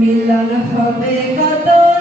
মিলন হবে কত?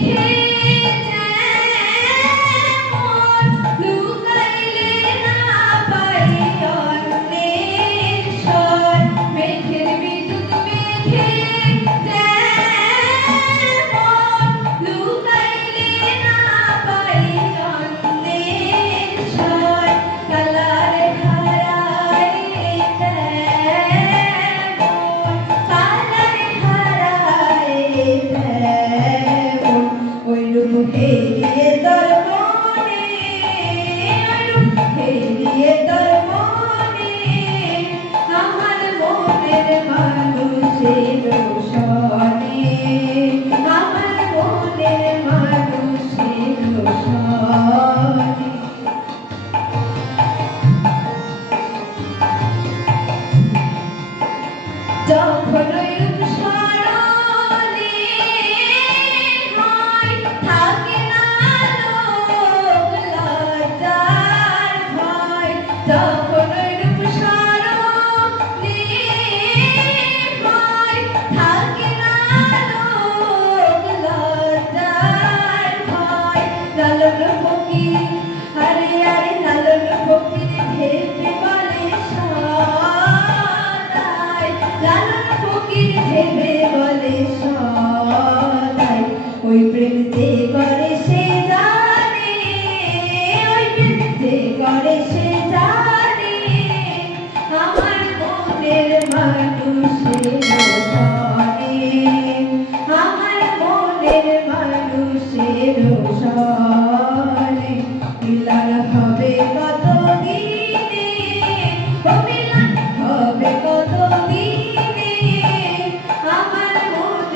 Okay. সঙ্গে ভেবে বলে সদাই। ওই প্রেম যে সে জানে ওই